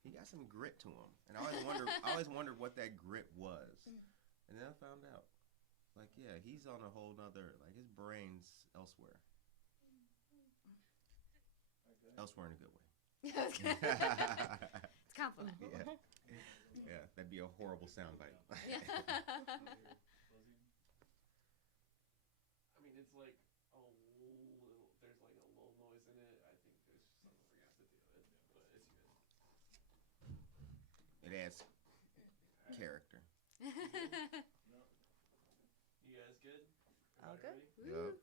he got some grit to him, and I always wondered what that grit was, and then I found out. Like, yeah, he's on a whole nother, like, his brain's elsewhere. Elsewhere in a good way. It's compliment. Yeah. Yeah, that'd be a horrible soundbite. I mean, it's like a little, there's like a little noise in it. I think there's something we're going to have to deal with, but it's good. It adds character. You guys good? All good? Yep.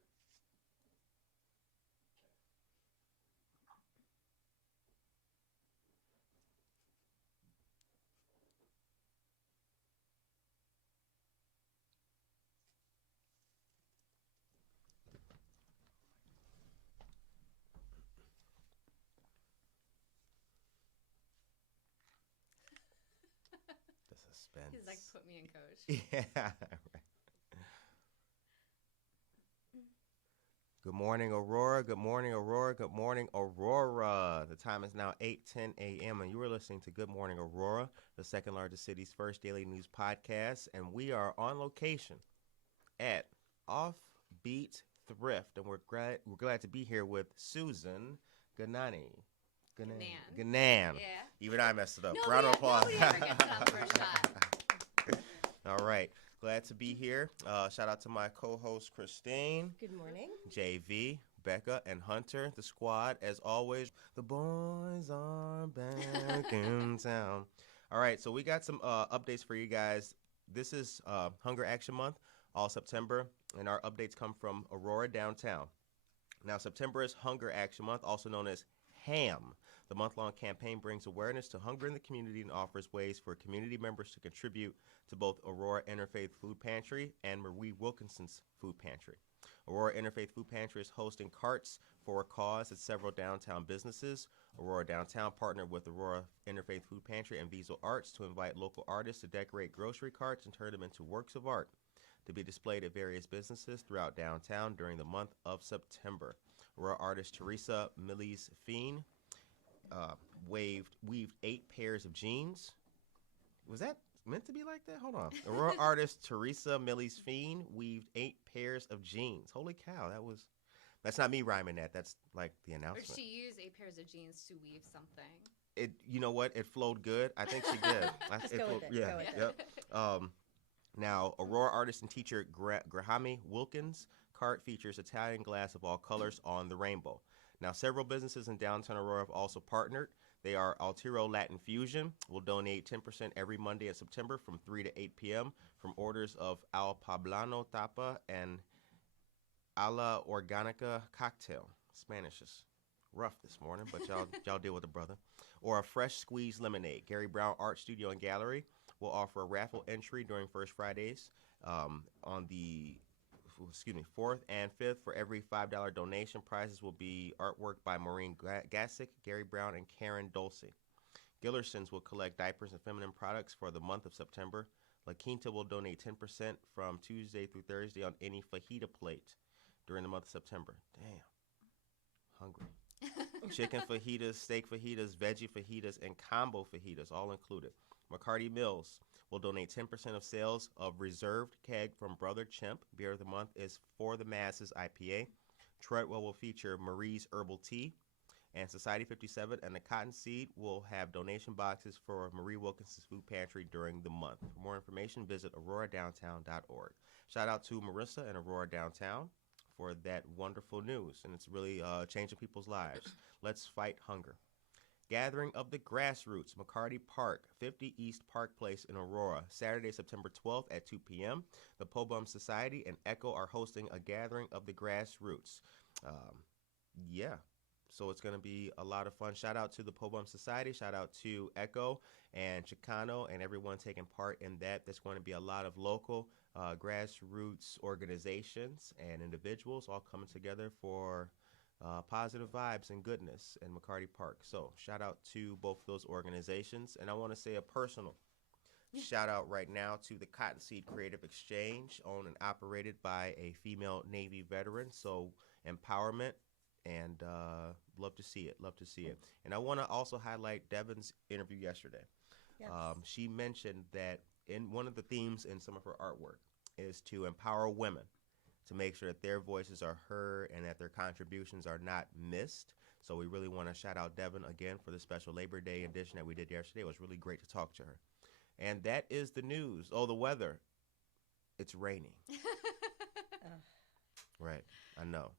The suspense. He's like, put me in, coach. Yeah. Right. Good morning, Aurora. Good morning, Aurora. Good morning, Aurora. The time is now 8:10 a.m. and you are listening to Good Morning, Aurora, the second largest city's first daily news podcast, and we are on location at Offbeat Thrift, and we're glad to be here with Susan Guinnane. Guinnane. Yeah. Even I messed it up. No, Round of applause. Nobody ever gets it on the first shot. All right. Glad to be here. Shout out to my co-host, Christine. Good morning. JV, Becca, and Hunter, the squad. As always, the boys are back in town. All right, so we got some updates for you guys. This is Hunger Action Month, all September, and our updates come from Aurora downtown. Now, September is Hunger Action Month, also known as HAM. The month-long campaign brings awareness to hunger in the community and offers ways for community members to contribute to both Aurora Interfaith Food Pantry and Marie Wilkinson's Food Pantry. Aurora Interfaith Food Pantry is hosting carts for a cause at several downtown businesses. Aurora Downtown partnered with Aurora Interfaith Food Pantry and Visual Arts to invite local artists to decorate grocery carts and turn them into works of art to be displayed at various businesses throughout downtown during the month of September. Aurora artist Teresa Millies Fiend weaved 8 pairs of jeans. Was that meant to be like that? Hold on. Aurora artist Teresa Millies Fiend weaved 8 pairs of jeans. Holy cow, that's not me rhyming that. That's like the announcement. Or she used 8 pairs of jeans to weave something. You know what? It flowed good. I think she did. Just go with it. Yeah. Go with Yep. Now, Aurora artist and teacher Grahami Wilkins' cart features Italian glass of all colors on the rainbow. Now, several businesses in downtown Aurora have also partnered. They are Altero Latin Fusion, will donate 10% every Monday in September from 3 to 8 p.m. from orders of Al Poblano Tapa and A La Organica Cocktail. Spanish is rough this morning, but y'all deal with the brother. Or a fresh squeezed lemonade. Gary Brown Art Studio and Gallery will offer a raffle entry during First Fridays on the 4th and 5th. For every $5 donation, prizes will be artwork by Maureen Gassick, Gary Brown, and Karen Dulce. Gillersons will collect diapers and feminine products for the month of September. La Quinta will donate 10% from Tuesday through Thursday on any fajita plate during the month of September. Damn. Hungry. Chicken fajitas, steak fajitas, veggie fajitas, and combo fajitas, all included. McCarty Mills will donate 10% of sales of reserved keg from Brother Chimp. Beer of the month is For the Masses IPA. Treadwell will feature Marie's Herbal Tea. And Society 57 and the Cottonseed will have donation boxes for Marie Wilkinson's Food Pantry during the month. For more information, visit auroradowntown.org. Shout out to Marissa and Aurora Downtown for that wonderful news. And it's really changing people's lives. Let's fight hunger. Gathering of the Grassroots, McCarty Park, 50 East Park Place in Aurora, Saturday, September 12th at 2 p.m. The Pobum Society and Echo are hosting a gathering of the Grassroots. So it's going to be a lot of fun. Shout out to the Pobum Society. Shout out to Echo and Chicano and everyone taking part in that. There's going to be a lot of local grassroots organizations and individuals all coming together for positive vibes and goodness in McCarty Park. So shout out to both of those organizations. And I want to say a personal shout out right now to the Cottonseed Creative Exchange, owned and operated by a female Navy veteran. So empowerment and love to see it. Love to see it. And I want to also highlight Devin's interview yesterday. Yes. She mentioned that in one of the themes in some of her artwork is to empower women to make sure that their voices are heard and that their contributions are not missed. So we really want to shout out Devin again for the special Labor Day edition that we did yesterday. It was really great to talk to her. And that is the news. Oh, the weather. It's raining. Right. I know.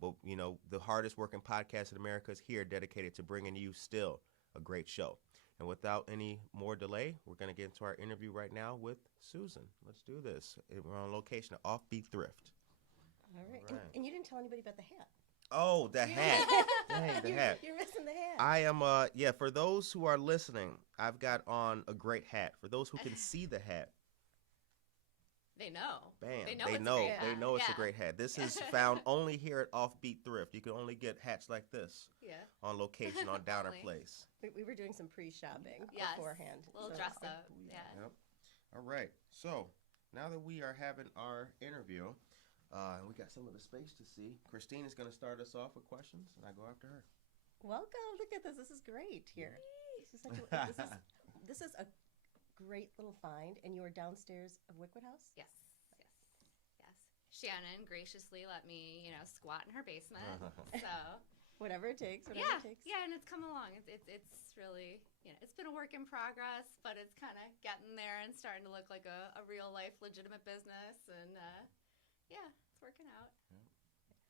But, you know, the hardest working podcast in America is here, dedicated to bringing you still a great show. And without any more delay, we're going to get into our interview right now with Susan. Let's do this. We're on location at Offbeat Thrift. All right. All right. And you didn't tell anybody about the hat. Oh, the hat. Dang, the hat. You're missing the hat. I am, for those who are listening, I've got on a great hat. For those who can see the hat, They know. bam, They know they it's a know, great they hat. know it's a Yeah. great hat. This is found only here at Offbeat Thrift. You can only get hats like this Yeah. on location on Downer Only. Place. We were doing some pre-shopping Yes. beforehand. Little so- dress up. Yeah. Yep. All right. So now that we are having our interview, and we got some of the space to see, Christine is going to start us off with questions, and I go after her. Welcome. Look at this. This is great here. This is a great little find, and you are downstairs of Wyckwood House? Yes. Shannon graciously let me, squat in her basement. So Whatever it takes. Whatever yeah, it takes. yeah, and it's come along. It's really, it's been a work in progress, but it's kind of getting there and starting to look like a real life legitimate business, and yeah, it's working out.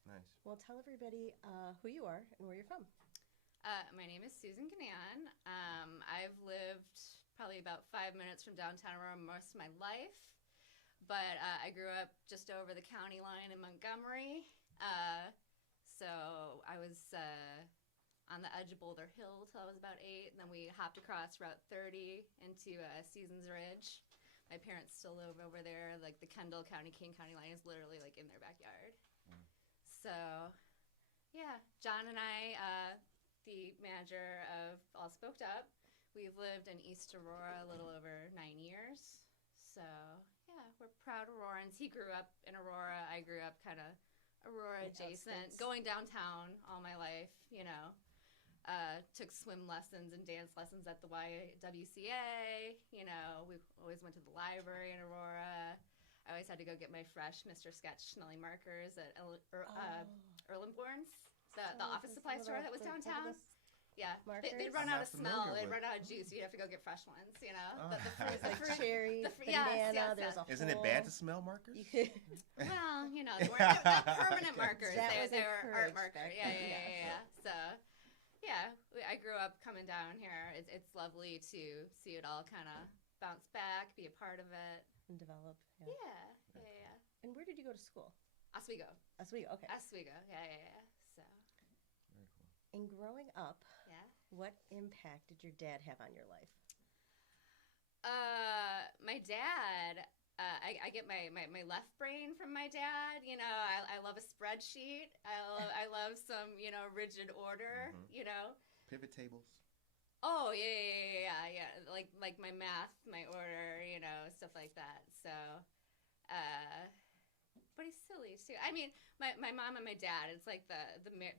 Nice. Well, tell everybody who you are and where you're from. My name is Susan Guinnane. I've lived probably about 5 minutes from downtown Aurora most of my life, but I grew up just over the county line in Montgomery. So I was on the edge of Boulder Hill till I was about 8, and then we hopped across Route 30 into Seasons Ridge. My parents still live over there. Like the Kendall County, King County line is literally like in their backyard. So, yeah, John and I, the manager of All Spoked Up, we've lived in East Aurora a little over 9 years. So, yeah, we're proud Aurorans. He grew up in Aurora. I grew up kind of Aurora adjacent, going downtown all my life, took swim lessons and dance lessons at the YWCA. We always went to the library in Aurora. I always had to go get my fresh Mr. Sketch Snelling markers at Erlenborn's, the office supply store that was downtown. Yeah, they'd run out of smell. They'd run out of juice. You'd have to go get fresh ones, The fruit, The like fruit- cherry, the fruit- yes, banana. yes, There's yes. a Isn't it whole- bad to smell markers? Well, they weren't not permanent markers. That was They were art encouraged markers. back Yeah, then, yeah, yeah. yeah. So, yeah, I grew up coming down here. It's lovely to see it all kind of bounce back, be a part of it. and develop. Yeah. And where did you go to school? Oswego. Oswego. Okay. Oswego. Yeah. So, Very cool. And growing up, yeah. what impact did your dad have on your life? My dad, I get my left brain from my dad. I love a spreadsheet. I love some, rigid order, Pivot tables. Oh, yeah. Like my math, my order, stuff like that. So, but he's silly too. I mean, my mom and my dad, it's like the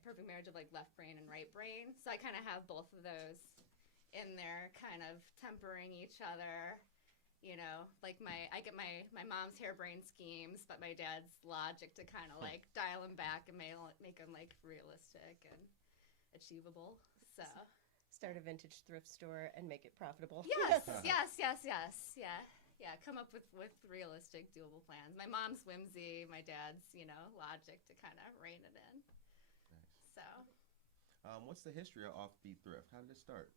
perfect marriage of like left brain and right brain. So I kind of have both of those in there, kind of tempering each other. I get my mom's harebrained schemes, but my dad's logic to kind of like dial them back and make them like realistic and achievable. So Start a vintage thrift store and make it profitable. yes. Yeah, come up with realistic, doable plans. My mom's whimsy, my dad's, logic to kind of rein it in. Nice. So, What's the history of Offbeat Thrift? How did it start?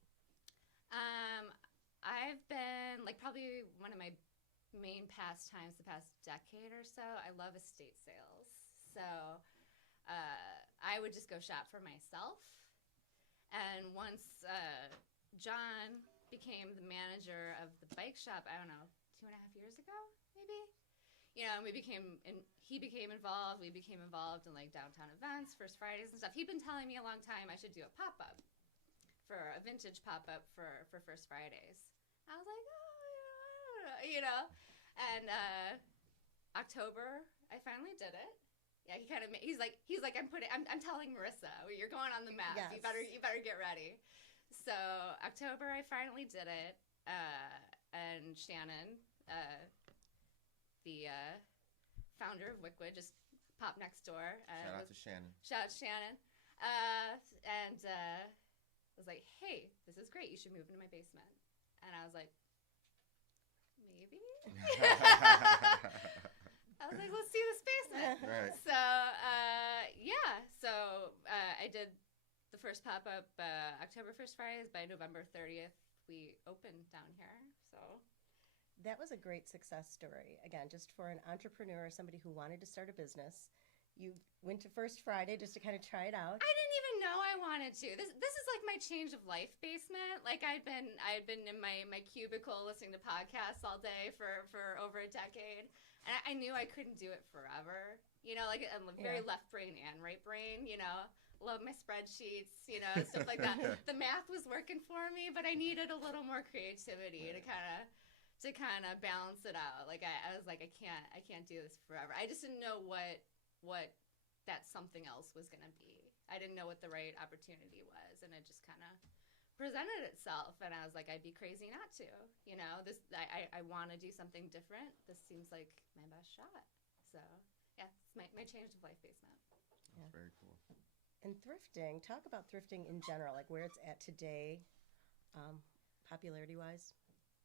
I've been, probably one of my main pastimes the past decade or so, I love estate sales. So, I would just go shop for myself. And once John became the manager of the bike shop, I don't know, 2.5 years ago, maybe? And he became involved. We became involved in downtown events, First Fridays and stuff. He'd been telling me a long time I should do a pop-up, for a vintage pop-up for First Fridays. I was like, and October, I finally did it. Yeah, he's like I'm telling Marissa, you're going on the map. Yes. You better get ready. So October, I finally did it, and Shannon, the founder of Wyckwood, just popped next door. Shout out to Shannon. Shout out to Shannon, and was like, hey, this is great. You should move into my basement. And I was like, maybe. I was like, let's see this basement. Right. So, yeah. So, I did the first pop-up October 1st Fridays. By November 30th, we opened down here. So, That was a great success story. Again, just for an entrepreneur, somebody who wanted to start a business. You went to First Friday just to kind of try it out. I didn't even know I wanted to. This is like my change of life basement. Like I'd been in my cubicle listening to podcasts all day for over a decade. And I knew I couldn't do it forever. You know, like I'm very left brain and right brain, you know. Love my spreadsheets, you know, stuff like that. The math was working for me, but I needed a little more creativity to kind of balance it out. Like I was like, I can't do this forever. I just didn't know what that something else was going to be. I didn't know what the right opportunity was, and it just kind of presented itself. And I was like, I'd be crazy not to. You know, I want to do something different. This seems like my best shot. So yeah, it's my change of life basement. That's very cool. And thrifting, talk about thrifting in general, like where it's at today, popularity-wise.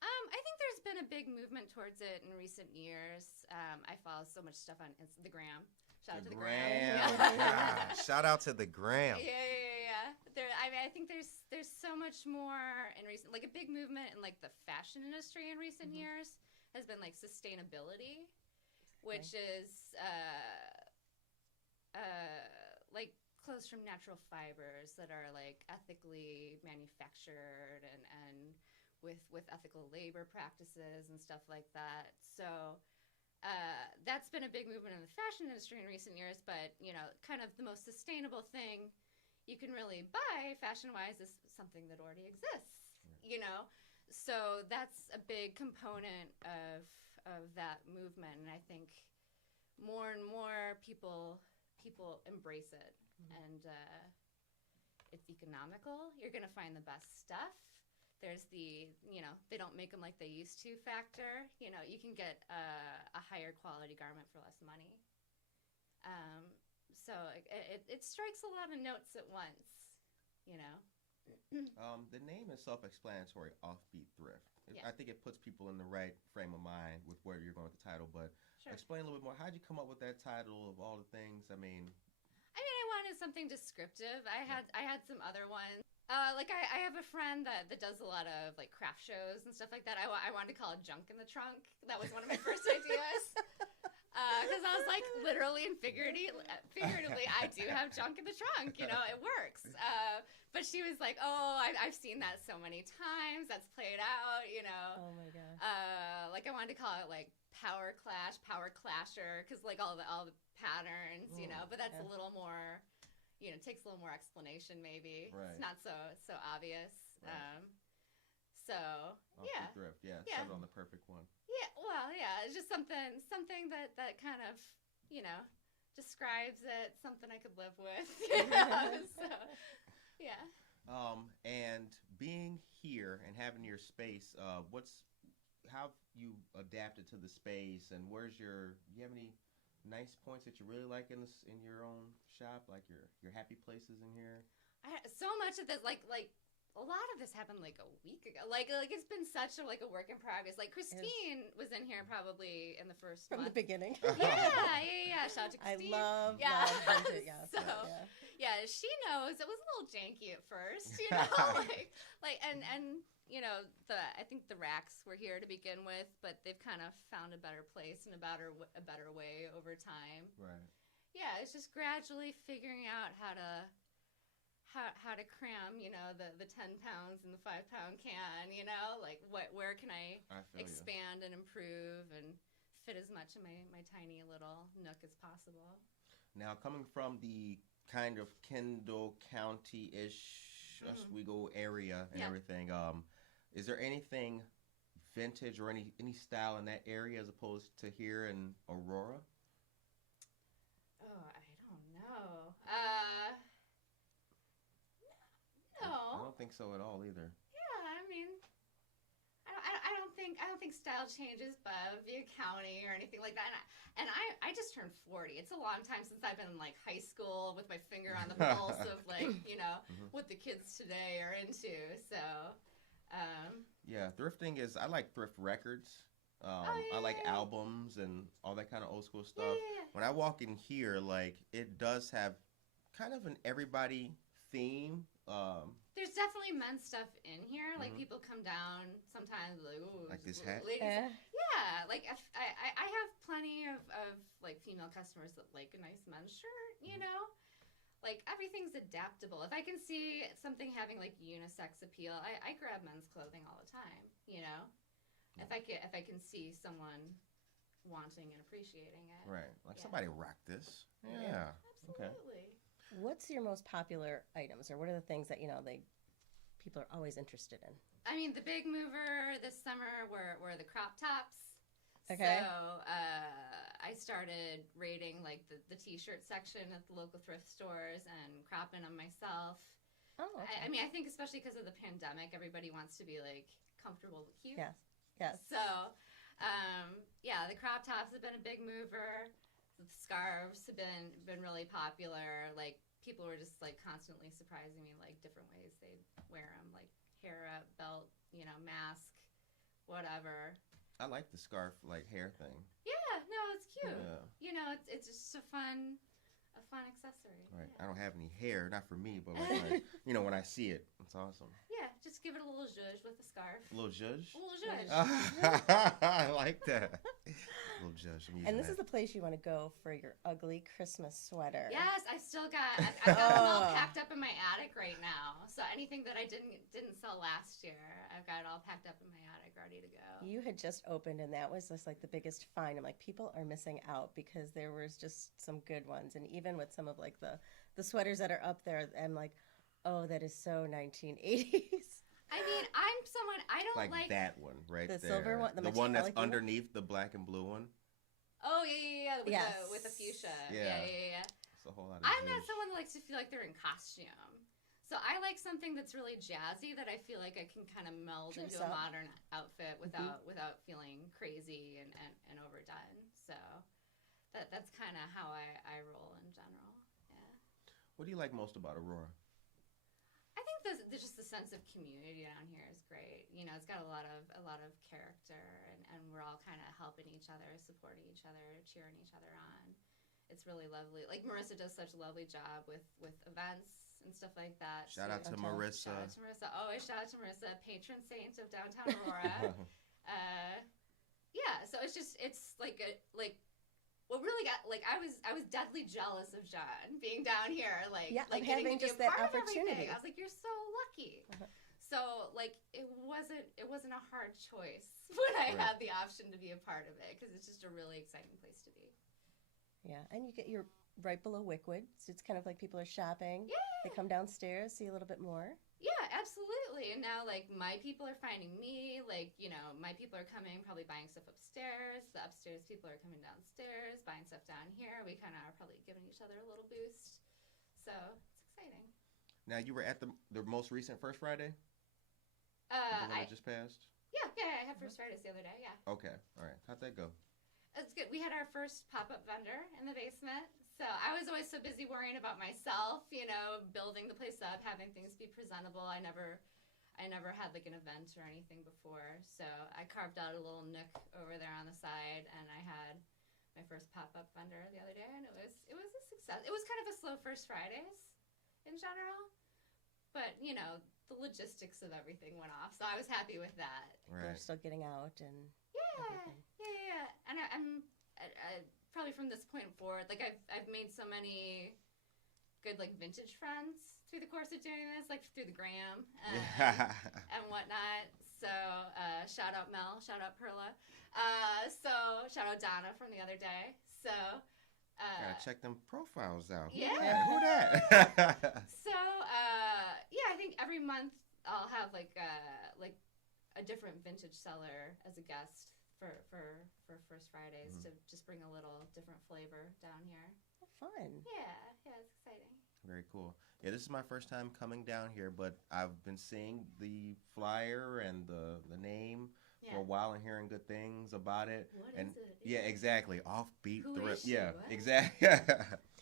I think there's been a big movement towards it in recent years. I follow so much stuff on Instagram. Shout out to the gram. Yeah. Shout out to the gram. Yeah. I think there's so much more in recent, like a big movement in like the fashion industry in recent years has been like sustainability, which is like clothes from natural fibers that are like ethically manufactured and with ethical labor practices and stuff like that. So that's been a big movement in the fashion industry in recent years, but, you know, kind of the most sustainable thing you can really buy fashion-wise is something that already exists, you know? So that's a big component of that movement, and I think more and more people embrace it, and it's economical. You're going to find the best stuff. There's the, you know, they don't make them like they used to factor. You know, you can get a higher quality garment for less money. So it strikes a lot of notes at once, you know. The name is self-explanatory, Offbeat Thrift. Yeah. I think it puts people in the right frame of mind with where you're going with the title, but Sure. explain a little bit more. How'd you come up with that title of all the things? I wanted something descriptive. I had some other ones. Like I have a friend that does a lot of like craft shows and stuff like that. I wanted to call it Junk in the Trunk. That was one of my first ideas. Because I was like, literally and figuratively, I do have junk in the trunk. You know, it works. But she was like, oh, I've seen that so many times. That's played out, you know. Oh, my God. Like I wanted to call it like Power Clash, Power Clasher, because like all the patterns, you know. But that's a little more, you know, takes a little more explanation maybe. Right. It's not so obvious. Right. So Offbeat Thrift, yeah. Settled on the perfect one. Yeah, well, yeah, it's just something that kind of, you know, describes it, something I could live with. You know? So, yeah. And being here and having your space, how have you adapted to the space, and do you have any nice points that you really like in your own shop, like your happy places in here? So much of this, like a lot of this happened like a week ago. Like it's been such a work in progress. Like Christine was in here probably in the first From month. the beginning. Yeah. Shout out to Christine. I love vintage. Yeah, So, yeah, she knows it was a little janky at first, you know, and you know, I think the racks were here to begin with, but they've kind of found a better place and a better way over time. Right. Yeah, it's just gradually figuring out how to cram, you know, the 10 pounds in the 5-pound can, you know, like where can I expand and improve and fit as much in my tiny little nook as possible. Now, coming from the kind of Kendall County-ish Oswego area and everything, is there anything vintage or any style in that area as opposed to here in Aurora? Oh, I think so at all either. Yeah, I mean, I don't think style changes above the county or anything like that. And I just turned 40. It's a long time since I've been in like high school with my finger on the pulse of like, you know, what the kids today are into. So, yeah, thrifting is. I like thrift records. I like albums and all that kind of old school stuff. Yeah. When I walk in here, like it does have kind of an everybody theme. There's definitely men's stuff in here. Like people come down sometimes like, ooh, Like this hat? ladies. Yeah, like I have plenty of like female customers that like a nice men's shirt, you know? Like everything's adaptable. If I can see something having like unisex appeal, I grab men's clothing all the time, you know? If I can see someone wanting and appreciating it. Right. Like Yeah. somebody rock this. Yeah. Okay. Absolutely. What's your most popular items, or what are the things that people are always interested in? I mean, the big mover this summer were the crop tops. Okay. So I started raiding like the t-shirt section at the local thrift stores and cropping them myself. Oh, okay. I mean, I think especially because of the pandemic, everybody wants to be like comfortable but cute. Yes. Yes. So, yeah, the crop tops have been a big mover. The scarves have been really popular. Like people were just like constantly surprising me, like different ways they wear them, like hair up, belt, you know, mask, whatever. I like the scarf like hair thing. Yeah, no, it's cute. Yeah. You know, it's just a fun accessory. Right. Yeah. I don't have any hair, not for me, but like, when I see it, it's awesome. Yeah, just give it a little zhuzh with the scarf. A little zhuzh. A little zhuzh. I like that. A little zhuzh. I'm using And this that. is the place you want to go for your ugly Christmas sweater. Yes, I've got them all packed up in my attic right now. So anything that I didn't sell last year, I've got it all packed up in my attic, ready to go. You had just opened, and that was just like the biggest find. I'm like, people are missing out because there was just some good ones, and even with some of like the sweaters that are up there, I'm like, oh, that is so 1980s. I mean, I'm someone I don't like that one right the there. silver one, the one that's metallic one? underneath the black and blue one. Oh yeah. With the fuchsia. Yeah. Yeah. It's a whole lot of I'm not zhuzh. someone that likes to feel like they're in costume. So I like something that's really jazzy that I feel like I can kind of meld Dress into a up. modern outfit without feeling crazy and overdone. So that's kind of how I roll in general. Yeah. What do you like most about Aurora? I think there's just the sense of community down here is great. You know, it's got a lot of character, and we're all kind of helping each other, supporting each other, cheering each other on. It's really lovely. Like Marissa does such a lovely job with events and stuff like that. Shout out to Marissa. Shout out to Marissa. Always shout out to Marissa, patron saint of downtown Aurora. Yeah, so it's like what really got like I was deadly jealous of John being down here, like getting having to be just a that part of opportunity. everything. I was like, you're so lucky. So like it wasn't a hard choice when I had the option to be a part of it because it's just a really exciting place to be. Yeah, and you're right below Wyckwood, so it's kind of like people are shopping. Yeah. They come downstairs, see a little bit more. Yeah, absolutely. And now, like, my people are finding me. Like, you know, my people are coming, probably buying stuff upstairs. The upstairs people are coming downstairs, buying stuff down here. We kind of are probably giving each other a little boost. So, it's exciting. Now, you were at the most recent First Friday? The one that just passed? Yeah, I had First Fridays the other day, yeah. Okay, all right. How'd that go? It's good. We had our first pop-up vendor in the basement. So I was always so busy worrying about myself, you know, building the place up, having things be presentable. I never had like an event or anything before. So I carved out a little nook over there on the side, and I had my first pop-up vendor the other day, and it was a success. It was kind of a slow First Fridays in general, but you know, the logistics of everything went off, so I was happy with that. They're Right. still getting out and everything. Yeah. And I'm probably from this point forward, like I've made so many good like vintage friends through the course of doing this, like through the gram and whatnot. So shout out Mel, shout out Perla. So shout out Donna from the other day. So Gotta check them profiles out. Yeah. Who that? So yeah, I think every month I'll have like a different vintage seller as a guest for First Fridays to just bring a little different flavor down here. Fun. Yeah, it's exciting. Very cool. Yeah, this is my first time coming down here, but I've been seeing the flyer and the name for a while and hearing good things about it. What and is it? yeah, exactly. Offbeat Who Thrift. is she? Yeah, What? exactly.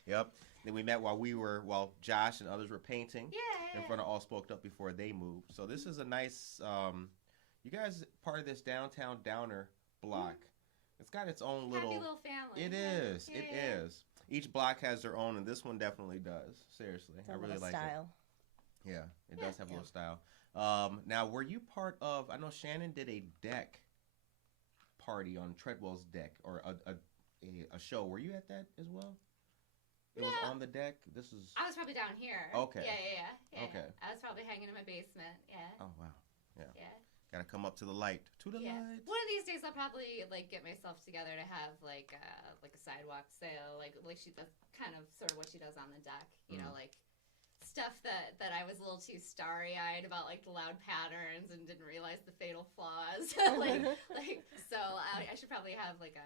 Yep. Then we met while Josh and others were painting Yeah. in front of All Spoked Up before they moved. So this is a nice. You guys part of this downtown Downer block. It's got its own Happy little family. It Yeah. is. Yeah, It yeah. is. Each block has their own, and this one definitely does. Seriously, It's I a really little like style. it. Yeah, it does have a Yeah. little style. Now, were you part of? I know Shannon did a deck party on Treadwell's deck, or a show. Were you at that as well? It was No. on the deck. This is. I was probably down here. Okay. Yeah. Okay. I was probably hanging in my basement. Yeah. Oh wow. Yeah. Gotta come up to the light. To the Yeah. light. One of these days, I'll probably like get myself together to have like a sidewalk sale, like she does, kind of sort of what she does on the deck. You know, like stuff that I was a little too starry eyed about, like the loud patterns and didn't realize the fatal flaws. So I should probably have like a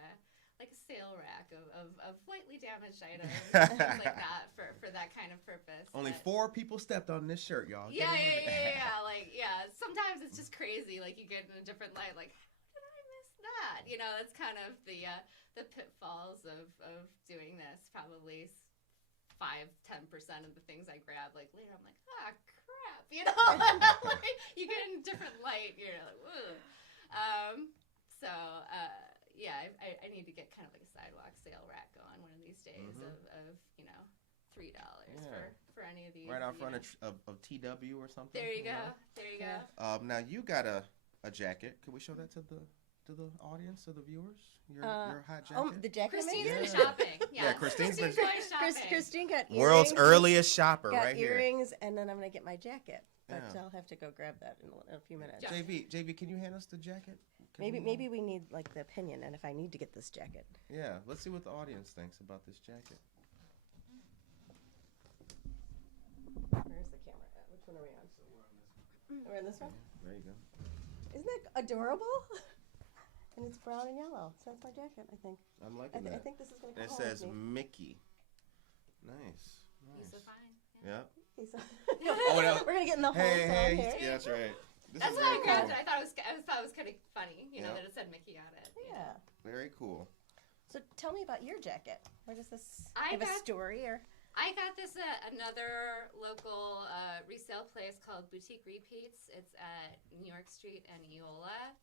sale rack of lightly damaged items, things like that for that kind of purpose. Only But- 4 people stepped on this shirt, y'all. Yeah. Get on it. Sometimes it's just crazy. Like you get in a different light. Like, how did I miss that? You know, that's kind of the pitfalls of doing this. Probably 5-10% of the things I grab. Like later, I'm like, crap. You know, like you get in a different light. You're like, ugh. I need to get kind of like a sidewalk sale rack on one of these days of $3 for any of these. Right out front of TW or something. There you go. know? There you go. Now you got a jacket. Could we show that to the audience, to the viewers? Your hot jacket. Oh, the jacket. Christine's maker? been shopping. Yeah, Christine's been- always shopping. Christine got World's earrings, earliest shopper, got right here. earrings, and then I'm gonna get my jacket. But Yeah. I'll have to go grab that in a few minutes. Yeah. JV, can you hand us the jacket? Can Maybe we need like the opinion, and if I need to get this jacket. Yeah, let's see what the audience thinks about this jacket. Where's the camera at? Which one are we on? We're on this one. There you go. Isn't that adorable? And it's brown and yellow. So that's my jacket, I think. I'm liking I that. think this is gonna And come it home says with me. Mickey. Nice. He's so Nice. fine. Yeah. Oh, no. We're gonna get in the whole Hey, song hey. here. Yeah, that's right. This That's is why I very grabbed cool. it. I thought it was kind of funny, you know, Yeah. that it said Mickey on it. you know. Yeah. Very cool. So tell me about your jacket. Where does this I have a got- story or? I got this at another local resale place called Boutique Repeats. It's at New York Street and Eola.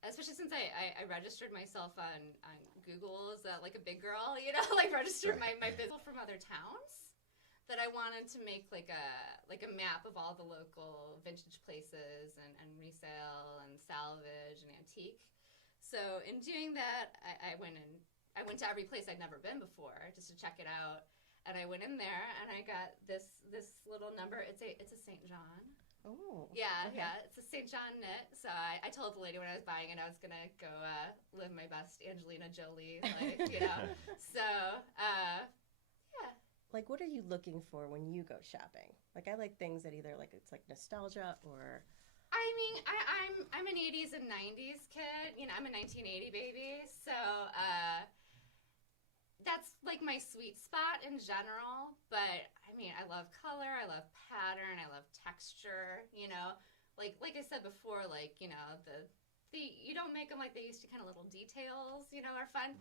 Especially since I registered myself on Google as like a big girl, you know, like registered my business from other towns. That I wanted to make like a map of all the local vintage places and resale and salvage and antique. So in doing that, I went to every place I'd never been before just to check it out. And I went in there and I got this little number. It's a St. John. Oh. Yeah, okay. yeah. It's a St. John knit. So I told the lady when I was buying it I was gonna go live my best Angelina Jolie life, you know. So yeah. Like, what are you looking for when you go shopping? Like, I like things that either like it's like nostalgia or. I mean, I'm an 80s and 90s kid. You know, I'm a 1980 baby. So that's like my sweet spot in general. But I mean, I love color, I love pattern, I love texture. You know, like I said before, like you know the you don't make them like they used to. Kind of little details, you know, are fun.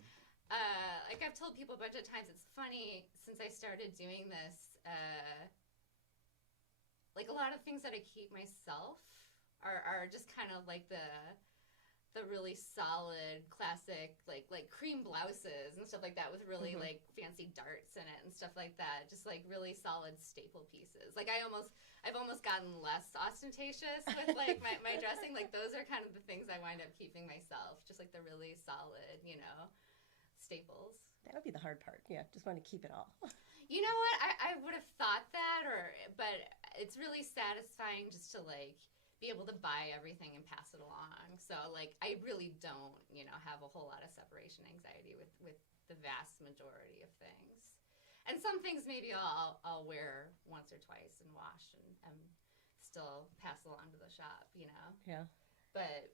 Like I've told people a bunch of times, it's funny since I started doing this. Like a lot of things that I keep myself are just kind of like the really solid classic like cream blouses and stuff like that with really like fancy darts in it and stuff like that. Just like really solid staple pieces. Like I've almost gotten less ostentatious with like my dressing. Like those are kind of the things I wind up keeping myself. Just like the really solid, you know, staples. That would be the hard part. Yeah, just want to keep it all. You know what? I would have thought that, but it's really satisfying just to like be able to buy everything and pass it along. So like I really don't, you know, have a whole lot of separation anxiety with the vast majority of things. And some things maybe I'll wear once or twice and wash and still pass along to the shop, you know. Yeah. But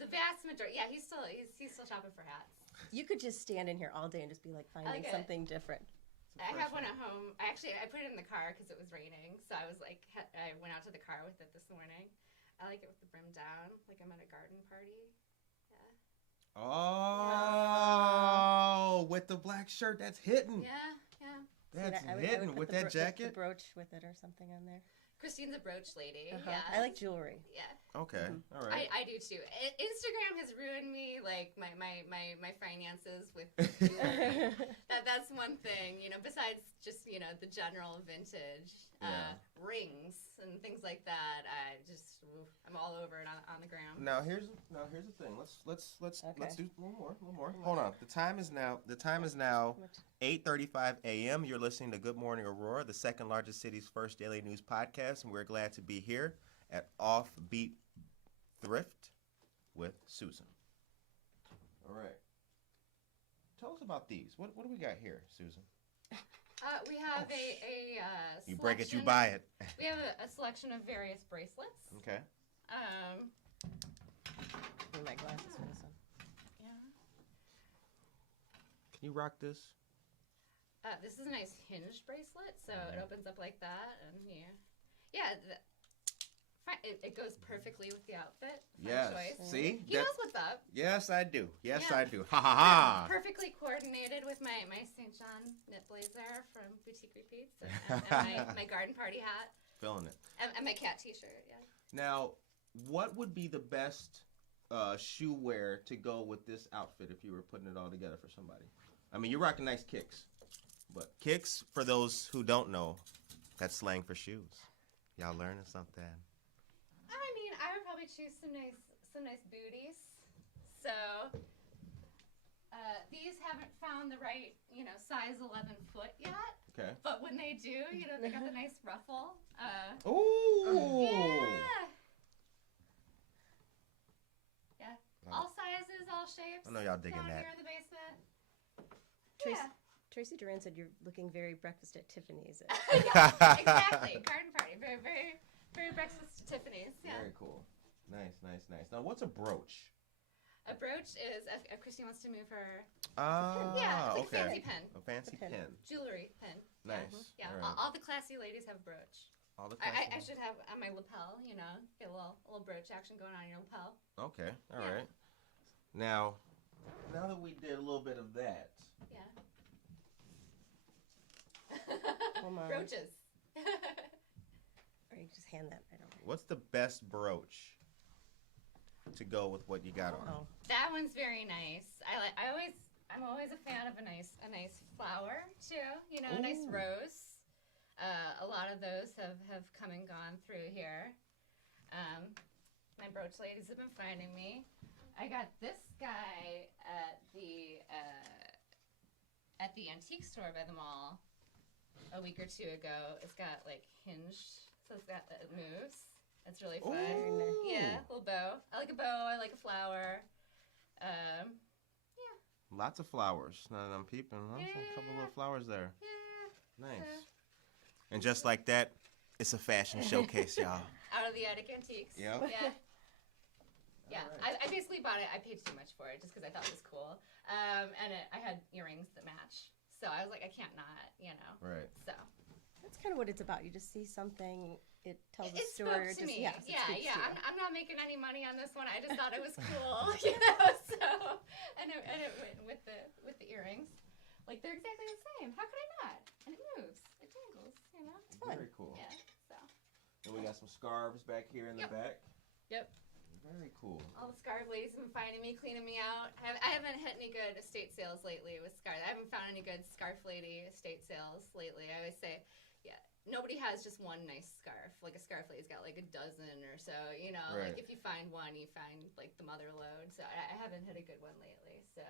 the vast majority, yeah, he's still shopping for hats. You could just stand in here all day and just be like finding like it. something different. I have one at home. I put it in the car because it was raining. So I was like, I went out to the car with it this morning. I like it with the brim down, like I'm at a garden party. Yeah. Oh, with the black shirt, that's hitting. Yeah. That's I would hitting put with the that jacket. the brooch with it or something on there. Christine's a brooch lady. Uh-huh. Yeah. I like jewelry. Yeah. Okay, all right. I do too. Instagram has ruined me, like my finances with jewelry. That's one thing, besides just, the general vintage rings and things like that. I'm all over it on the gram. Now here's the thing. Let's do one more. Hold on. The time is now 8:35 a.m. You're listening to Good Morning Aurora, the second largest city's first daily news podcast, and we're glad to be here at Offbeat Thrift with Susan. All right. Tell us about these. What do we got here, Susan? We have a You break it, you buy it. We have a selection of various bracelets. Okay. Need my glasses for this one. Yeah. Can you rock this? This is a nice hinged bracelet, so it opens up like that, and it goes perfectly with the outfit. Yes. Choice. See? He knows what's up. Yes, I do. Yes, Yeah. I do. Ha ha ha. Perfectly coordinated with my St. John knit blazer from Boutique Repeats and my garden party hat. Feeling it. And my cat t-shirt, yeah. Now, what would be the best shoe wear to go with this outfit if you were putting it all together for somebody? I mean, you're rocking nice kicks. But kicks, for those who don't know, that's slang for shoes. Y'all learning something. I mean, I would probably choose some nice booties. So, these haven't found the right, size 11 foot yet. Okay. But when they do, they got the nice ruffle. Ooh. Yeah. All sizes, all shapes. I know y'all digging down that. here in the basement. Tracy Duran said you're looking very breakfast at Tiffany's. Yeah, exactly. Garden party. Very, very, very breakfast at Tiffany's. Yeah. Very cool. Nice. Now, what's a brooch? A brooch is if Christine wants to move her. Ah, Yeah, it's like okay. a fancy pin. A fancy pin. pin. Jewelry pin. Nice. Yeah. All right. All the classy ladies have a brooch. All the I should have on my lapel, get a little brooch action going on your lapel. Okay. All Yeah. right. Now that we did a little bit of that, Yeah. Come on. Brooches. Or you just hand that. I don't know. what's the best brooch to go with what you got on? Oh. That one's very nice. I'm always a fan of a nice flower too. A nice Ooh. rose. A lot of those have come and gone through here. My brooch ladies have been finding me. I got this guy at the antique store by the mall a week or two ago. It's got like hinged, so it moves. It's really fun. Ooh. Yeah, little bow. I like a bow. I like a flower. Lots of flowers. Now that I'm peeping, a couple little flowers there. Yeah. Nice. And just like that, it's a fashion showcase, y'all. Out of the attic antiques. Yep. Yeah. Yeah. All right. I basically bought it. I paid too much for it just because I thought it was cool. I had earrings that match. So I was like, I can't not, Right. So. That's kind of what it's about. You just see something, it tells a It story. spoke to me. Yes, it speaks to you. I'm not making any money on this one. I just thought it was cool, So, and it went with the earrings. Like they're exactly the same. How could I not? And it moves. It tingles. It's fun. Very cool. Yeah. So. And we got some scarves back here in the Yep. back. Yep. Very cool. All the scarf ladies have been finding me, cleaning me out. I haven't hit any good estate sales lately with scarf. I haven't found any good scarf lady estate sales lately. I always say, nobody has just one nice scarf. Like a scarf lady's got like a dozen or so, Right. Like if you find one, you find like the mother load. So I haven't hit a good one lately. So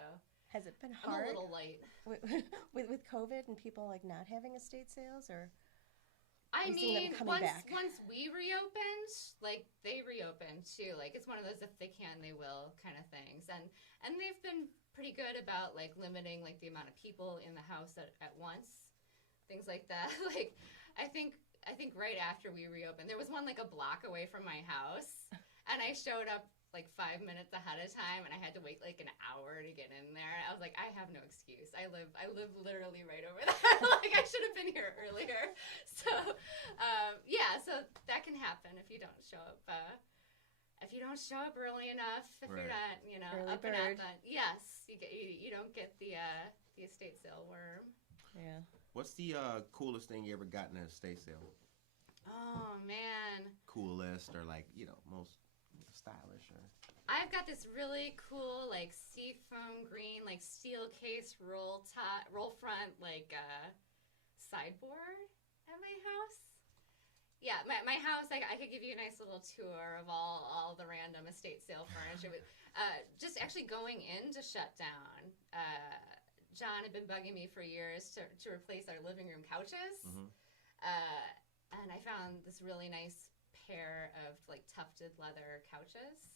Has it been I'm a hard little light. with COVID and people like not having estate sales, or I You've seen them mean, coming back. once we reopened, like they reopened too. Like it's one of those if they can, they will kind of things. And they've been pretty good about like limiting like the amount of people in the house at once, things like that. Like I think right after we reopened, there was one like a block away from my house, and I showed up like 5 minutes ahead of time, and I had to wait like an hour to get in there. I was like, I have no excuse. I live literally right over there. Like I should have been here earlier. So yeah, so that can happen if you don't show up. If you don't show up early enough, if Right. you're not, Early up and at bird. that, yes, you don't get the estate sale worm. Yeah. What's the coolest thing you ever gotten at a estate sale? Oh man. Coolest or like most stylish or I've got this really cool, like, seafoam green, like, steel case roll front, like, sideboard at my house. Yeah, my house, I could give you a nice little tour of all the random estate sale furniture. Just actually going into shutdown, John had been bugging me for years to replace our living room couches. Mhm. And I found this really nice pair of, like, tufted leather couches.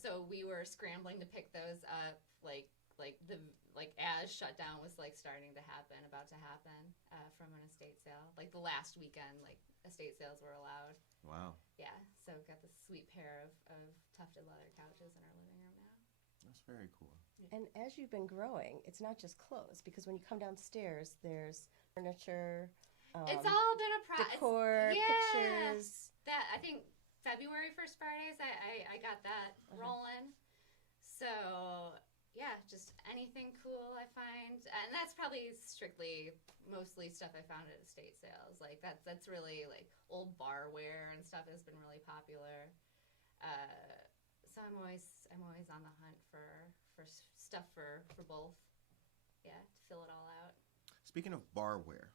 So we were scrambling to pick those up, like as shutdown was like starting to happen, about to happen, from an estate sale. Like the last weekend, like estate sales were allowed. Wow, Yeah, so we've got this sweet pair of tufted leather couches in our living room now. that's very cool. And as you've been growing, it's not just clothes, because when you come downstairs, there's furniture, It's all been a process. decor, pictures. That I think February First Fridays, I got that rolling. So yeah, just anything cool I find, and that's probably mostly stuff I found at estate sales. Like that's really like old barware and stuff has been really popular. So I'm always on the hunt for stuff for both. Yeah, to fill it all out. Speaking of barware,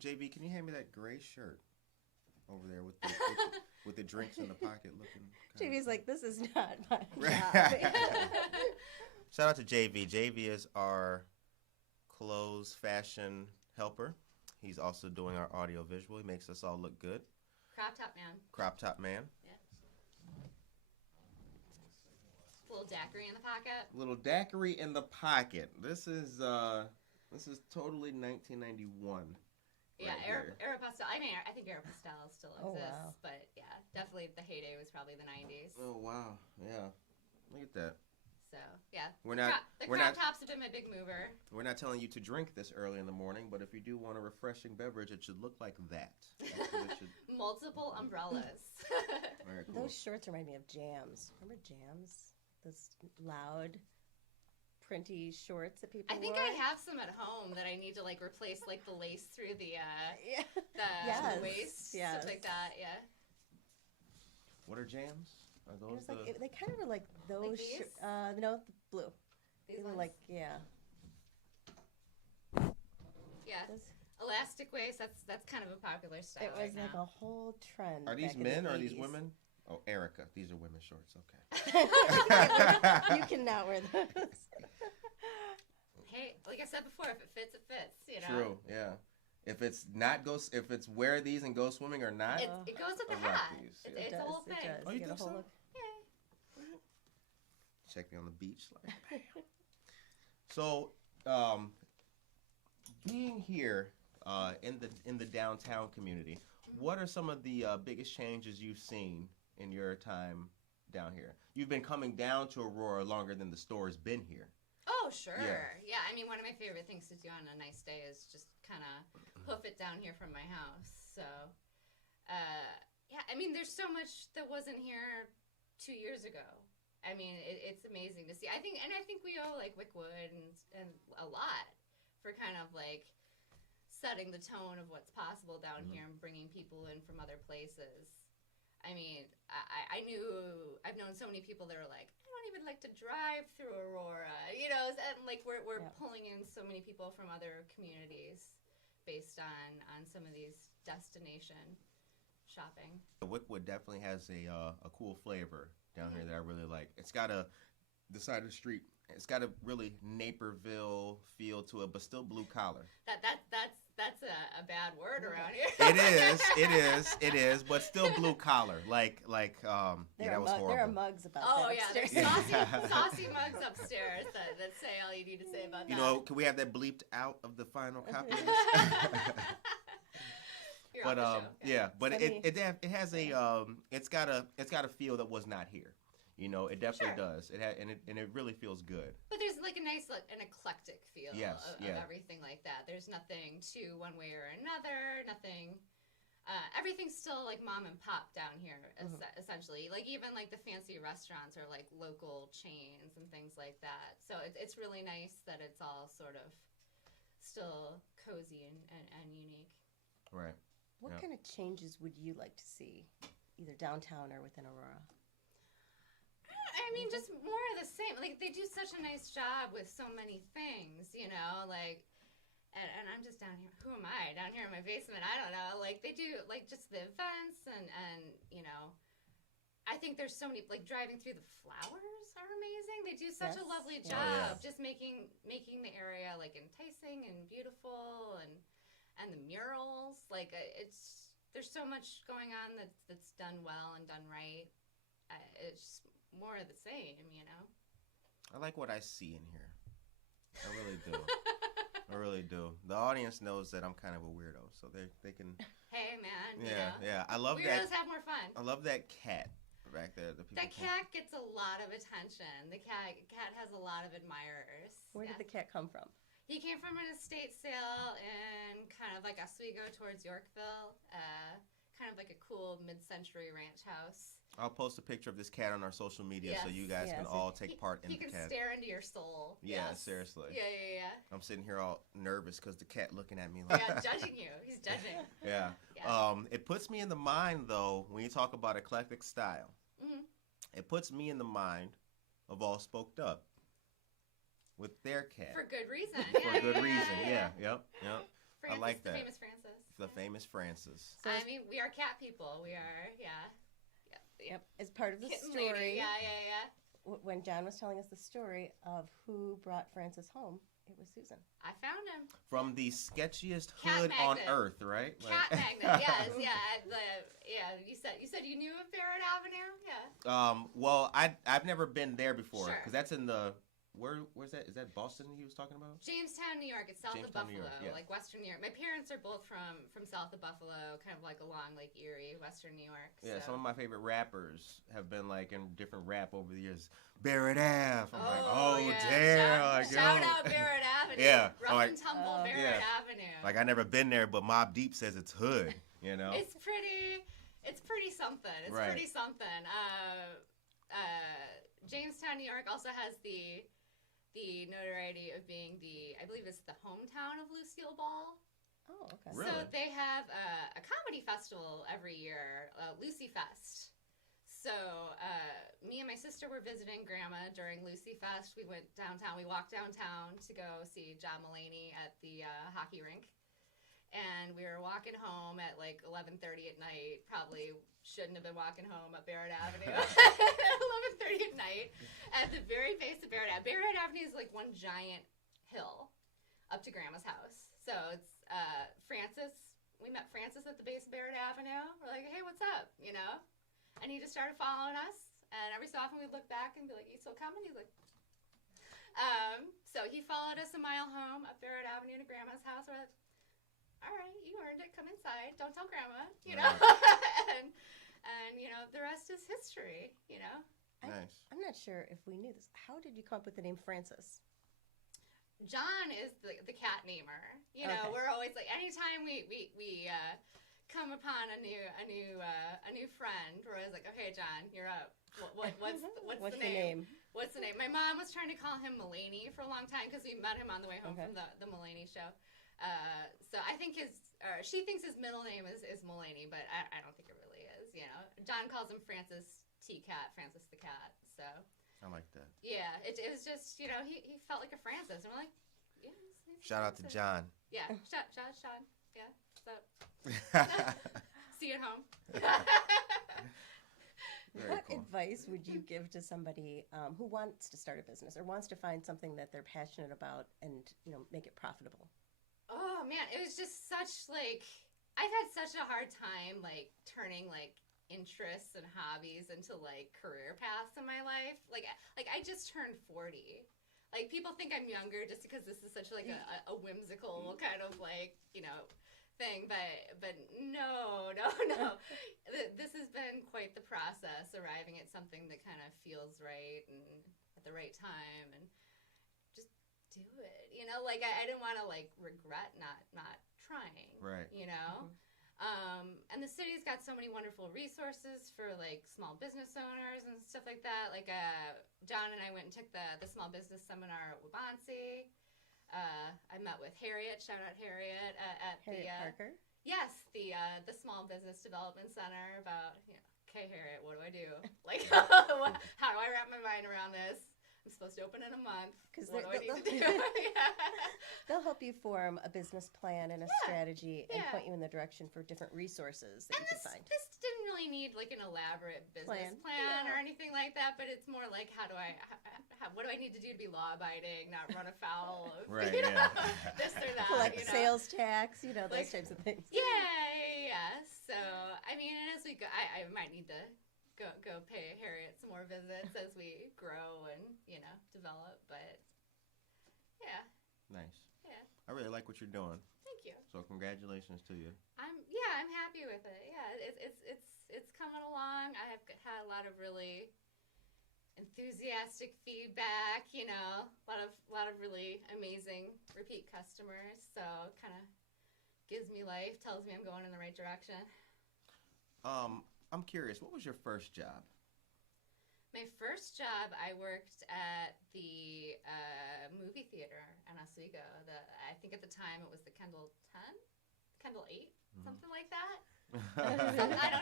JB, can you hand me that gray shirt over there with the, with the drinks in the pocket looking? JV's like, this is not my job. Shout out to JV. JV is our clothes fashion helper. He's also doing our audio visual. He makes us all look good. Crop top man. Crop top man. Little daiquiri in the pocket. Little daiquiri in the pocket. This is totally 1991. Yeah, right here. Aeropostale. I mean, I think Aeropostale still Oh, exists, wow. but yeah, definitely the heyday was probably the 90s. Oh wow, yeah. Look at that. So yeah, We're the not- we're crop not- tops have been my big mover. We're not telling you to drink this early in the morning, but if you do want a refreshing beverage, it should look like that. That's what it should. Multiple umbrellas. Very cool. Those shorts remind me of Jams. Remember Jams? Those loud, printy shorts that people I think wore? I have some at home that I need to like replace like the lace through the Yeah. the waist, Yes. stuff like that. Yeah. What are jams? Are It those was like, they kind of were like those. these? No, the blue. These They were ones? like, yeah. Yeah. Those- Elastic waist. That's kind of a popular style. It was right like now. a whole trend. Are these back in the men or are these 80s. women? Oh, Erica. These are women's shorts. Okay. You cannot wear those. Hey, like I said before, if it fits, it fits. You know. True. Yeah. If it's wear these and go swimming or not. It goes with the I rock hat. these, It's, yeah. it's a whole It thing. does. Oh, you get think a whole so? look. Check me on the beach. Like, bam. So, being here in the downtown community, what are some of the biggest changes you've seen in your time down here? You've been coming down to Aurora longer than the store's been here. Oh, sure. Yeah. Yeah, I mean, one of my favorite things to do on a nice day is just kind of hoof it down here from my house. So, yeah, I mean, there's so much that wasn't here 2 years ago. I mean, it's amazing to see. I think we owe like Wyckwood and a lot for kind of like setting the tone of what's possible down here and bringing people in from other places. I mean, I've known so many people that are like, I don't even like to drive through Aurora, you know, and like we're Yeah. pulling in so many people from other communities based on some of these destination shopping. Wyckwood definitely has a cool flavor down here that I really like. It's got the side of the street. It's got a really Naperville feel to it, but still blue collar. That's a bad word around here. It is, but still blue collar. Like yeah, that was horrible. There are mugs about Oh that. yeah, there's upstairs. saucy mugs upstairs that say all you need to say about You that. know, can we have that bleeped out of the final copy of this? You're But off the show. yeah, but Send me- it has it's got a feel that was not here. You know, it definitely Sure. does. And it really feels good. But there's like a nice, like, an eclectic feel Yes, of yeah. everything like that. There's nothing to one way or another. Nothing. Everything's still like mom and pop down here, essentially. Like even like the fancy restaurants are like local chains and things like that. So it's really nice that it's all sort of still cozy and unique. Right. What Yeah. kind of changes would you like to see, either downtown or within Aurora? I mean, just more of the same. Like they do such a nice job with so many things, you know. Like, and I'm just down here. Who am I down here in my basement? I don't know. Like they do, like just the events and you know. I think there's so many, like driving through the flowers are amazing. They do such a Yes. lovely Yeah. job, Oh, yeah. just making the area like enticing and beautiful, and the murals. Like there's so much going on that's done well and done right. It's just more of the same, you know. I like what I see in here. I really do. I really do. The audience knows that I'm kind of a weirdo, so they can. Hey, man. You Yeah, know? yeah. I love Weirdos that. have more fun. I love that cat back there. The people That cat gets a lot of attention. The cat has a lot of admirers. Where did the cat come from? He came from an estate sale in kind of like Oswego towards Yorkville. Kind of like a cool mid-century ranch house. I'll post a picture of this cat on our social media so Yes. you guys Yes. can all take part in He the can cat. stare into your soul. Yeah, Yes. seriously. Yeah. I'm sitting here all nervous because the cat looking at me like. Yeah, judging you. He's judging. Yeah. Yeah. It puts me in the mind though when you talk about eclectic style. Mhm. It puts me in the mind of All Spoked Up with their cat For good reason. for good reason. Yeah. Yep. Francis, like the that. famous Francis. The famous Francis. So I mean, we are cat people. We are, yeah. Yep. As part of the Kitten story, lady. Yeah. when John was telling us the story of who brought Francis home, it was Susan. I found him. From the sketchiest Cat hood on magnet. earth, right? Cat magnet. Yes, yeah. You said you knew of Barrett Avenue. Yeah. Well, I've never been there before Sure. because that's in the where's that? Is that Boston he was talking about? Jamestown, New York. It's south of Jamestown, New Buffalo, York, yeah. like Western New York. My parents are both from south of Buffalo, kind of like along Lake Erie, Western New York. Yeah, so. some of my favorite rappers have been like in different rap over the years. Barrett Ave. I'm like, yeah. damn. Shout yo. out Barrett Avenue. Yeah, Rough I'm like- and tumble Oh. Barrett Yeah. Avenue. Like I never been there, but Mobb Deep says it's hood. You know. It's pretty something. It's Right. pretty something. Jamestown, New York also has the notoriety of being I believe it's the hometown of Lucille Ball. Oh, okay. Really? So they have a comedy festival every year, Lucy Fest. So me and my sister were visiting Grandma during Lucy Fest. We went downtown. We walked downtown to go see John Mulaney at the hockey rink. And we were walking home at like 11:30 at night. Probably shouldn't have been walking home at Barrett Avenue at 11:30 at night. At the very base of Barrett Avenue. Barrett Avenue is like one giant hill up to Grandma's house. So it's Francis. We met Francis at the base of Barrett Avenue. We're like, hey, what's up? You know? And he just started following us. And every so often we'd look back and be like, you still coming? He's like, so he followed us a mile home up Barrett Avenue to Grandma's house. We're like, all right, you earned it. Come inside. Don't tell Grandma, you know. and you know, the rest is history, you know. Nice. I'm not sure if we knew this. How did you come up with the name Francis? John is the cat namer. You know, Okay. we're always like anytime we come upon a new friend, we're always like, okay, John, you're up. What's What's the name? What's the name? My mom was trying to call him Mulaney for a long time because we met him on the way home Okay. from the Mulaney show. So I think she thinks his middle name is Mulaney, but I don't think it really is. You know, John calls him Francis T. Cat, Francis the Cat. So I like that. yeah, it was just, you know, he felt like a Francis, and we're like, yeah. he's Shout out to Francis. John. Yeah, Sean. Yeah, so see you at home. Very What cool. advice would you give to somebody who wants to start a business or wants to find something that they're passionate about and make it profitable? Oh man, it was just such like I've had such a hard time like turning like interests and hobbies into like career paths in my life. Like I just turned 40. Like people think I'm younger just because this is such like a whimsical kind of like thing, but no. This has been quite the process, arriving at something that kind of feels right and at the right time, and just do it. You know, like I didn't want to like regret not trying. Right. You know. And the city's got so many wonderful resources for like small business owners and stuff like that. Like John and I went and took the small business seminar at Wabansie. I met with Harriet. Shout out Harriet at Harriet the Parker. yes, the Small Business Development Center. About okay, Harriet, what do I do? Like, how do I wrap my mind around this? I'm supposed to open in a month. What do I need to do? They'll help you form a business plan and a strategy and point you in the direction for different resources that you can find. This didn't really need like an elaborate business plan or anything like that, but it's more like what do I need to do to be law abiding, not run afoul of this or that. Collect sales tax, those types of things. Yeah. So I mean, and as we go, I might need to go pay Harriet some more visits as we grow and develop, but yeah. Nice. Yeah. I really like what you're doing. Thank you. So congratulations to you. I'm happy with it. Yeah, it's coming along. I have had a lot of really enthusiastic feedback, a lot of really amazing repeat customers, so kind of gives me life, tells me I'm going in the right direction. I'm curious, what was your first job? My first job, I worked at the movie theater in Oswego. I think at the time it was the Kendall 10, Kendall 8, something like that. I don't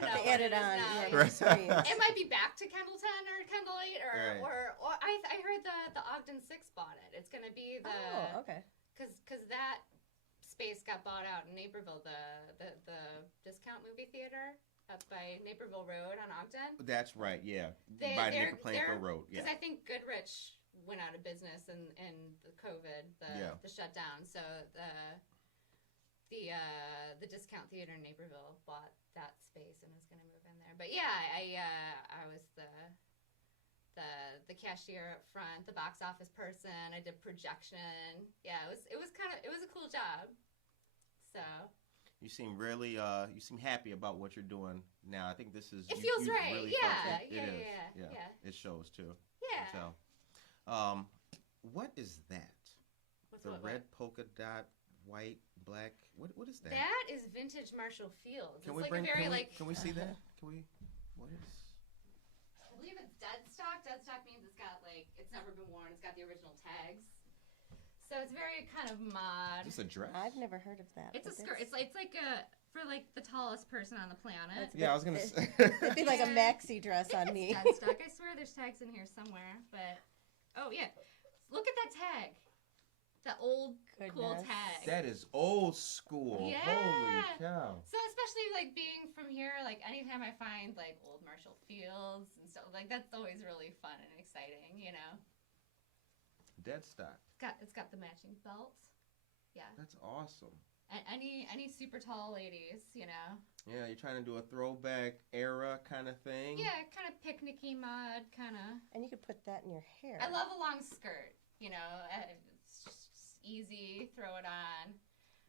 know. They added on. It might be back to Kendall 10 or Kendall 8, or I heard the Ogden 6 bought it. It's going to be the okay. Because that space got bought out in Naperville, the discount movie theater up by Naperville Road on Ogden. That's right, yeah. By Naperville Road, yeah. Because I think Goodrich went out of business in the COVID, the shutdown. So the discount theater in Naperville bought that space and was going to move in there. But yeah, I was the cashier up front, the box office person. I did projection. Yeah, it was a cool job. So. You seem you seem happy about what you're doing now. I think this is. It feels right. Really Yeah. It shows too. Yeah. What is that? What's the what? red polka dot, white, black. What is that? That is vintage Marshall Fields. Can it's we like bring? a very Can we see that? Can we? What is? I believe it's dead stock. Dead stock means it's never been worn. It's got the original tags. So it's very kind of mod. Is this a dress? I've never heard of that. It's a skirt. It's like for like the tallest person on the planet. Yeah, I was gonna say. It'd be like a maxi dress on me. Dead stock. I swear there's tags in here somewhere, but oh yeah, look at that tag. That old cool tag. That is old school. Yeah. Holy cow. So especially like being from here, like anytime I find like old Marshall Fields and stuff, like that's always really fun and exciting, Dead stock. It's got the matching belt. Yeah. That's awesome. And any super tall ladies, Yeah, you're trying to do a throwback era kind of thing. Yeah, kind of picnicky mod, kind of. And you could put that in your hair. I love a long skirt. It's just easy. Throw it on.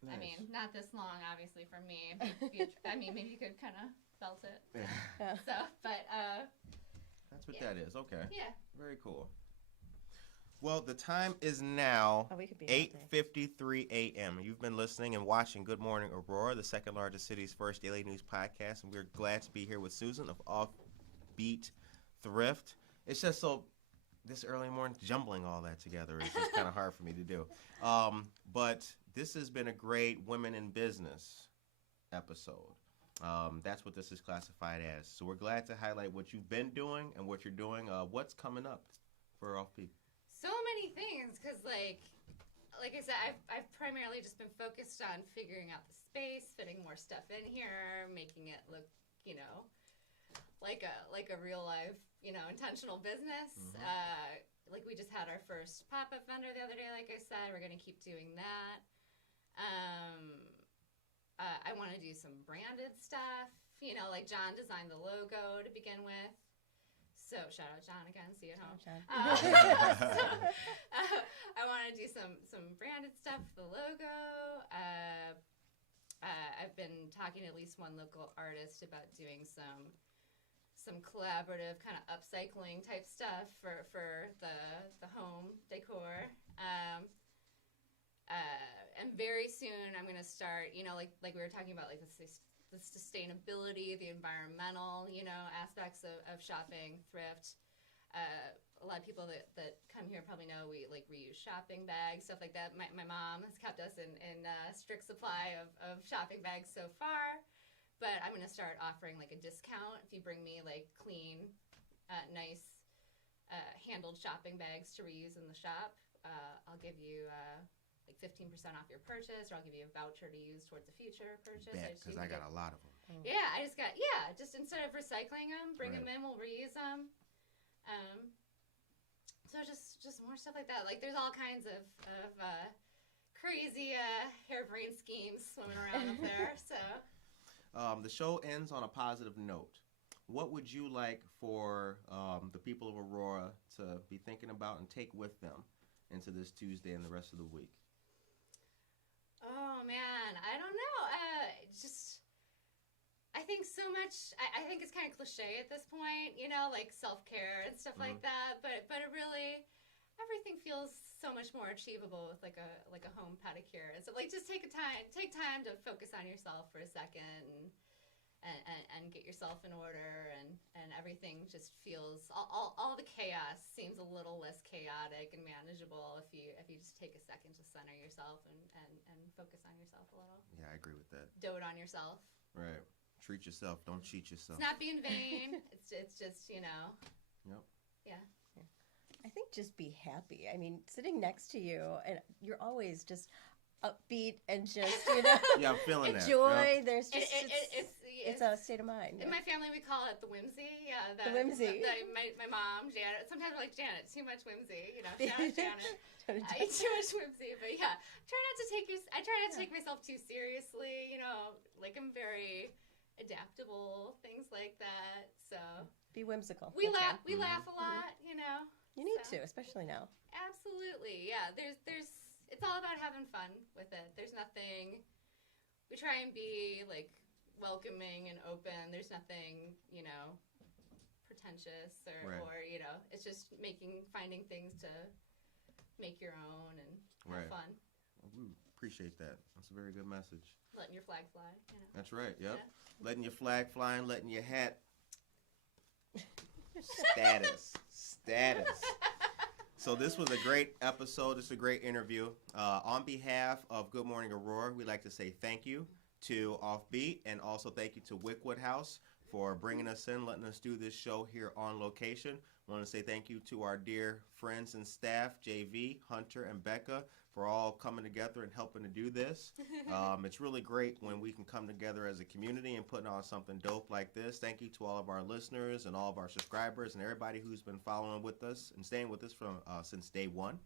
Nice. I mean, not this long, obviously, for me. But maybe you could kind of belt it. Yeah. So, but that's what that is. Okay. Yeah. Very cool. Well, the time is now 8:53 a.m. You've been listening and watching Good Morning Aurora, the second largest city's first daily news podcast, and we're glad to be here with Susan of Offbeat Thrift. It's just this early morning, jumbling all that together is just kind of hard for me to do. But this has been a great women in business episode. That's what this is classified as. So we're glad to highlight what you've been doing and what you're doing. What's coming up for Offbeat? So many things, because like I said, I've primarily just been focused on figuring out the space, fitting more stuff in here, making it look, like a real life, intentional business. Mm-hmm. Like we just had our first pop-up vendor the other day. Like I said, we're gonna keep doing that. I want to do some branded stuff. Like John designed the logo to begin with. So shout out John again. See you at home. I want to do some branded stuff for the logo. I've been talking to at least one local artist about doing some collaborative kind of upcycling type stuff for the home decor. And very soon I'm going to start, like we were talking about, like the sustainability, the environmental, aspects of shopping, thrift. A lot of people that come here probably know we like reuse shopping bags, stuff like that. My mom has kept us in strict supply of shopping bags so far, but I'm going to start offering like a discount if you bring me like clean, nice, handled shopping bags to reuse in the shop. I'll give you like 15% off your purchase, or I'll give you a voucher to use towards a future purchase. Because I got a lot of them. Yeah, just instead of recycling them, bring them in, we'll reuse them. So just more stuff like that. Like there's all kinds of crazy harebrained schemes swimming around up there. So the show ends on a positive note. What would you like for the people of Aurora to be thinking about and take with them into this Tuesday and the rest of the week? Oh man, I don't know. I think so much. I think it's kind of cliche at this point, like self-care and stuff like that. But it really, everything feels so much more achievable with like a home pedicure. And so like just take time to focus on yourself for a second and get yourself in order, and everything just feels all the chaos seems a little less chaotic and manageable if you just take a second to center yourself and focus on yourself a little. Yeah, I agree with that. Dote on yourself. Right. Treat yourself. Don't cheat yourself. It's not being vain. it's just Yep. Yeah. I think just be happy. I mean, sitting next to you, and you're always just upbeat and just, Yeah, I'm feeling enjoy. that. Yep. There's just it's a state of mind. In my family, we call it the whimsy. Yeah, the whimsy. My mom, Janet. Sometimes we're like, Janet, too much whimsy. Janet. Too much whimsy. But yeah, I try not to take myself too seriously. Like I'm very adaptable, things like that. So be whimsical. We laugh a lot. You need to, especially now. Absolutely. Yeah. There's. It's all about having fun with it. There's nothing. We try and be like welcoming and open. There's nothing, pretentious or it's just finding things to make your own and have fun. We appreciate that. That's a very good message. Letting your flag fly. That's right. Yep. Yeah. Letting your flag fly and letting your hat. Status. So this was a great episode. This is a great interview. On behalf of Good Morning Aurora, we'd like to say thank you to Offbeat, and also thank you to Wyckwood House for bringing us in, letting us do this show here on location. I want to say thank you to our dear friends and staff, JV, Hunter, and Becca, for all coming together and helping to do this. It's really great when we can come together as a community and putting on something dope like this. Thank you to all of our listeners and all of our subscribers and everybody who's been following with us and staying with us from since day one.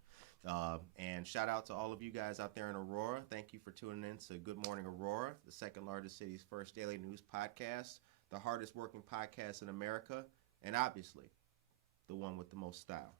And shout out to all of you guys out there in Aurora. Thank you for tuning in to Good Morning Aurora, the second largest city's first daily news podcast, the hardest working podcast in America, and obviously the one with the most style.